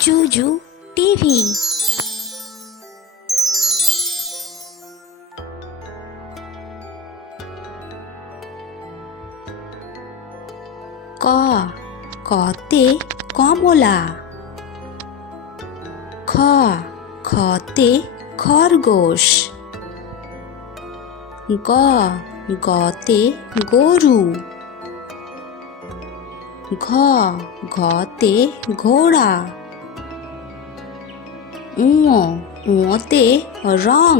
জুজু TV. ক কতে কমলা। খ খতে খরগোশ। গ গতে গরু। ঘ ঘতে ঘোড়া। উঁতে রং।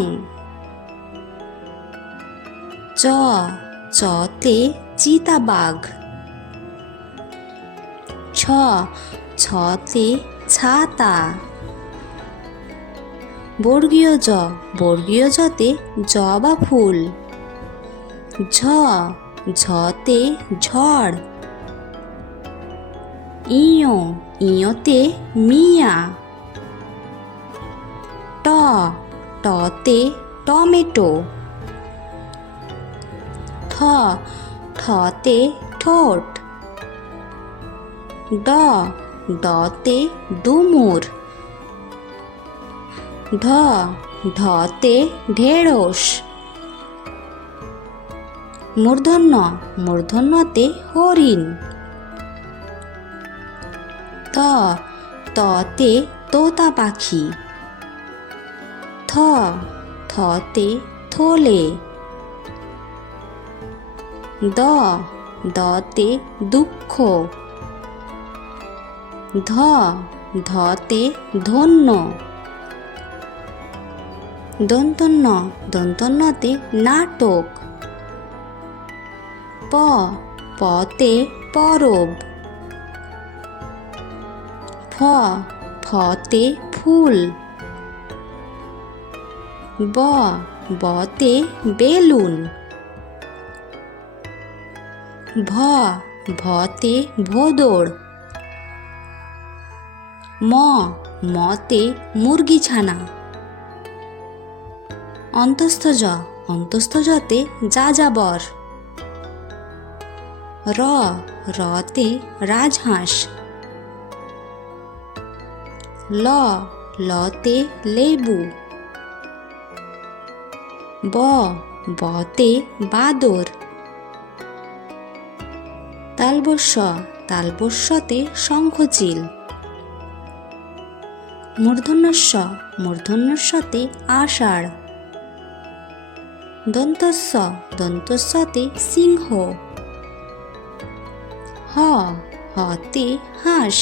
চ চতে চিতাবাঘ। ছ ছতে ছাতা। বর্গীয় জ বর্গীয় জতে জবা ফুল। ঝ ঝতে ঝড়। ইয় ইয়তে মিয়া। ট টতে টমেটো। থ থতে ঠোঁট। ড ডতে ডুমুর। ঢ ঢতে ঢেঁড়স। মূর্ধন্য মূর্ধন্যতে হরিণ। ত ততে তোতা পাখি। থ থতে থলে। দ দতে দুঃখ। ধ ধতে ধন্য। দন্তন্য দন্তন্যতে নাটক। প পতে পরব। ফ ফতে ফুল। ব বতে বেলুন। ভ ভতে ভোঁদড়। ম মতে মুরগি ছানা। অন্তস্থ জ অন্তস্থ জতে যাযাবর। র রতে রাজহাঁস। ল লতে লেবু। ব বতে বাদর। তালবস্য তালবস্যতে শঙ্খচিল। মূর্ধন্যস্ব মূর্ধন্যস্বতে আষাঢ়। দন্তস্ব দন্তস্বতে সিংহ। হ হতে হাঁস।